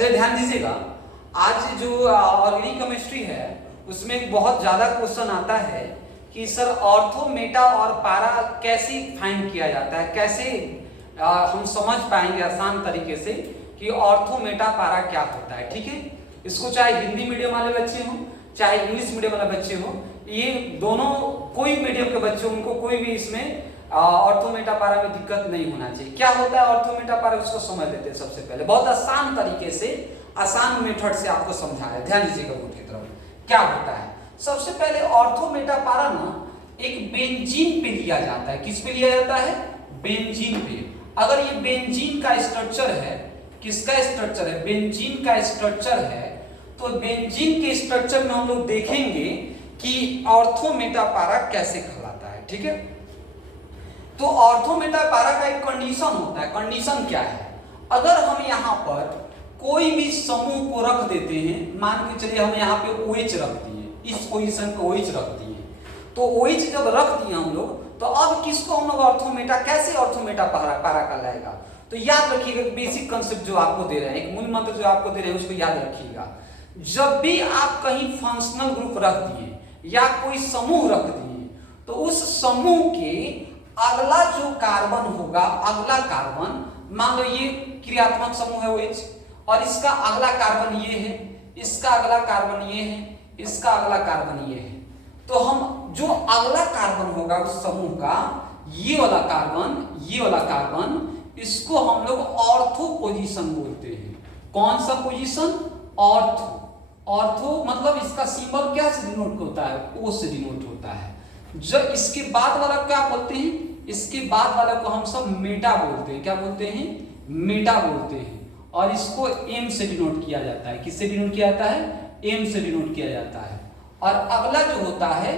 चलिए ध्यान दीजिएगा, आज जो ऑर्गेनिक केमिस्ट्री है उसमें एक बहुत ज्यादा क्वेश्चन आता है कि सर ऑर्थो, मेटा और पारा कैसे फाइंड किया जाता है, कैसे हम समझ पाएंगे आसान तरीके से कि ऑर्थो, मेटा, पारा क्या होता है। ठीक है, इसको चाहे हिंदी मीडियम वाले बच्चे हों चाहे इंग्लिश मीडियम वाले बच्चे हों, ये दोनों कोई मीडियम के बच्चे, उनको कोई भी इसमें ऑर्थो, मेटा, पारा में दिक्कत नहीं होना चाहिए। क्या होता है ऑर्थो, मेटा, पारा, उसको समझ लेते हैं। सबसे पहले बहुत आसान तरीके से, आसान मेथड से आपको समझाया है, ध्यान दीजिएगा बोर्ड की तरफ। क्या होता है, सबसे पहले ऑर्थो, मेटा, पारा ना एक बेंजीन पे लिया जाता है। किस पे लिया जाता है? बेंजीन पे। अगर ये बेंजीन का स्ट्रक्चर है, किसका स्ट्रक्चर है? बेंजीन का स्ट्रक्चर है, तो बेंजीन के स्ट्रक्चर में हम लोग देखेंगे कि ऑर्थो, मेटा, पारा कैसे कहलाता है। ठीक है, तो ऑर्थो, मेटा, पारा का एक कंडीशन होता है। कंडीशन क्या है? अगर हम यहाँ पर कोई भी समूह को रख देते हैं, मान के चलिए हम यहाँ पे OH रख दिए, इस पोजीशन पे OH रख दिए, तो OH जब रख दिए हम लोग, तो अब किसको हम लोग ऑर्थो, मेटा, कैसे ऑर्थो, मेटा, पारा कहलाएगा? तो याद रखिएगा बेसिक कंसेप्ट जो आपको दे रहे हैं, एक मूल मंत्र जो आपको दे रहे हैं उसको याद रखिएगा। जब भी आप कहीं फंक्शनल ग्रुप रख दिए या कोई समूह रख दिए, तो उस समूह के अगला जो कार्बन होगा, अगला कार्बन, मान लो ये क्रियात्मक समूह है OH, और इसका अगला कार्बन ये है, इसका अगला कार्बन ये है, इसका अगला कार्बन ये है, तो हम जो अगला कार्बन होगा उस समूह का, ये वाला कार्बन, ये वाला कार्बन, इसको हम लोग ऑर्थो पोजीशन बोलते हैं। कौन सा पोजीशन? ऑर्थो। ऑर्थो मतलब इसका सिंबल क्या से डिनोट होता है? O से डिनोट होता है। जब इसके बाद वाला क्या बोलते हैं? इसके बाद वाला को हम सब मेटा बोलते हैं। क्या बोलते हैं? मेटा बोलते हैं। और इसको M से डिनोट किया जाता है। किससे डिनोट किया जाता है? M से डिनोट किया जाता है। और अगला जो होता है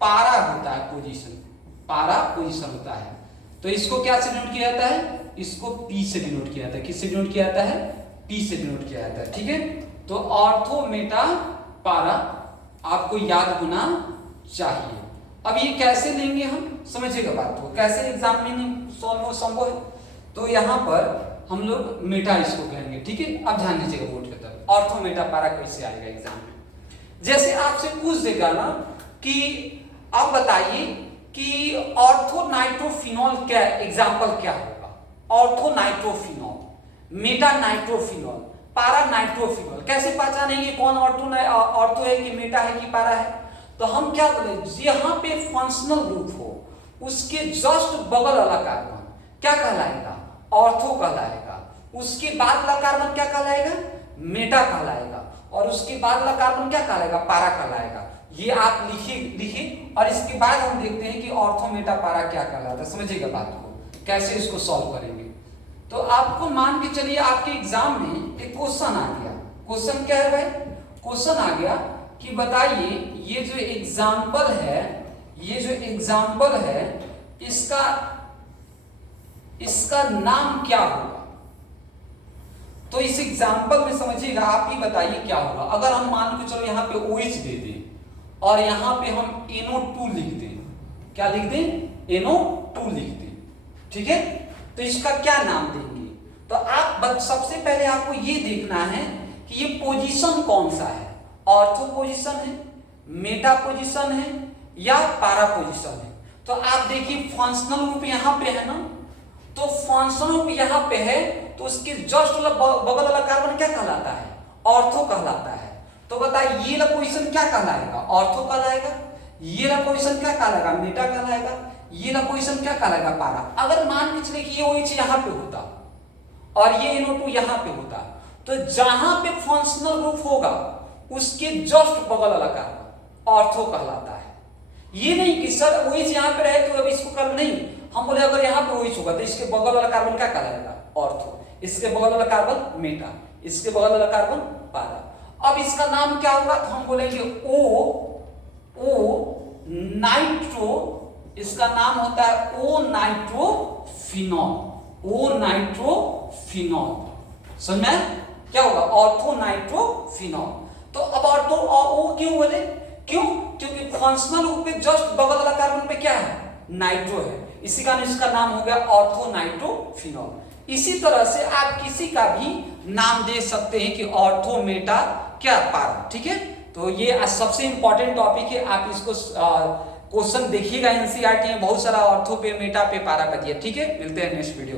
पारा होता है, पोजीशन, पारा पोजीशन होता है। तो इसको क्या से डिनोट किया जाता है? इसको P से डिनोट किया जाता है। किससे डिनोट किया जाता है? P से डिनोट किया जाता है। ठीक है, तो ऑर्थो, मेटा, पारा आपको याद होना चाहिए। अब ये कैसे लेंगे हम, समझिएगा बात को, कैसे एग्जाम में सॉल्व संभव है। तो यहाँ पर हम लोग मेटा इसको कहेंगे। ठीक है, अब ध्यान दीजिएगा बोर्ड की तरफ, ऑर्थो, मेटा, पारा कैसे आएगा एग्जाम में। जैसे आपसे पूछ देगा ना कि आप बताइए कि ऑर्थो नाइट्रोफिनॉल क्या एग्जाम्पल क्या होगा? ऑर्थो नाइट्रोफिनॉल, मेटा नाइट्रोफिनॉल, पारा नाइट्रोफिनॉल, कैसे पहचानेंगे कौन ऑर्थो है कि मेटा है कि पारा है? तो हम क्या करें, यहाँ पे फंक्शनल ग्रुप हो, उसके जस्ट बगल वाला कार्बन क्या कहलाएगा? ऑर्थो कहलाएगा। उसके बाद वाला कार्बन क्या कहलाएगा? मेटा कहलाएगा। और उसके बाद वाला कार्बन क्या कहलाएगा? पारा कहलाएगा। ये आप लिखिए और इसके बाद हम देखते हैं कि ऑर्थो, मेटा, पारा क्या कहलाता है। समझिएगा बात को, कैसे इसको सॉल्व करेंगे। तो आपको मान के चलिए आपके एग्जाम में एक क्वेश्चन आ गया। क्वेश्चन क्या है भाई? क्वेश्चन आ गया कि बताइए ये जो एग्जाम्पल है, ये जो एग्जाम्पल है, इसका नाम क्या होगा? तो इस एग्जाम्पल में समझिएगा, आप ही बताइए क्या होगा। अगर हम मान के चलो यहाँ पे OH दे दें और यहाँ पे हम NO2 लिख दें, क्या लिख दें? NO2 लिख दें। ठीक है, तो इसका क्या नाम देंगे? तो आप सबसे पहले आपको ये देखना है कि ये पोजीशन कौन सा है, ऑर्थो पोजीशन है, मेटा पोजीशन है या पारा पोजीशन है। तो आप देखिए फंक्शनल ग्रुप यहाँ पे है ना, तो फंक्शनल ग्रुप यहाँ पे है, तो उसके जस्ट बगल वाला कार्बन क्या कहलाता है? ऑर्थो कहलाता है। तो बताइए ये वाला पोजीशन क्या कहलाएगा? ऑर्थो कहलाएगा। ये वाला पोजीशन क्या कहलाएगा? मेटा कहलाएगा। ये वाला पोजीशन क्या कहलाएगा? पारा। अगर मान के चले कि ये OH यहाँ पे होता और ये NO2 यहाँ पे होता, तो जहां पे फंक्शनल ग्रुप होगा उसके जस्ट बगल वाला कार्बन ऑर्थो कहलाता है। ये नहीं कि सर OH यहाँ पे रहे तो अब इसको कर नहीं, हम बोले अगर यहाँ पे OH होगा तो इसके बगल वाला कार्बन क्या कहलाएगा? ऑर्थो। इसके बगल वाला कार्बन मेटा, इसके बगल वाला कार्बन पारा। अब इसका नाम क्या होगा? तो हम बोलेंगे O नाइट्रो, इसका नाम होता है O नाइट्रोफिनॉल। O नाइट्रोफिनॉल, समझ में क्या होगा? Ortho nitrophenol. तो अब ऑर्थो O क्यों बोले? क्यों? क्योंकि फंक्शनल ग्रुप पे जस्ट बगल वाला कार्बन पे क्या है? नाइट्रो है, इसी कारण इसका नाम हो गया ऑर्थो नाइट्रोफिनॉल। इसी तरह से आप किसी का भी नाम दे सकते हैं कि ऑर्थो, मेटा, क्या, पारा। ठीक है, तो ये सबसे इंपॉर्टेंट टॉपिक है, आप इसको क्वेश्चन देखिएगा एनसीईआरटी में बहुत सारा ऑर्थो पे, मेटा पे, पारा का दिया। ठीक है, मिलते हैं नेक्स्ट वीडियो।